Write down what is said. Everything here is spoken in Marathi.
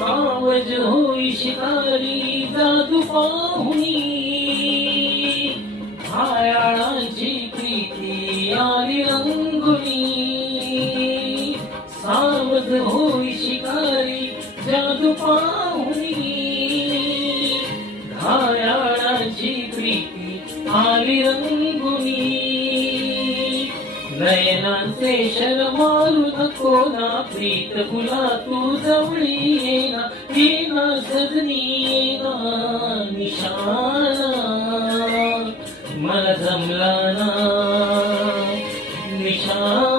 सावज होई शिकारी जादू पाहुनी, घायाळाची प्रीती आली रंगुनी. सावध होई शिकारी जादू पाहुनी, घायाळाची प्रीती आली रंगुनी. नयनाचे शरमारू नको ना, प्रीत फुला तू जवळी येना, येना सजनी येना निशाना. मला जमला ना निशाना.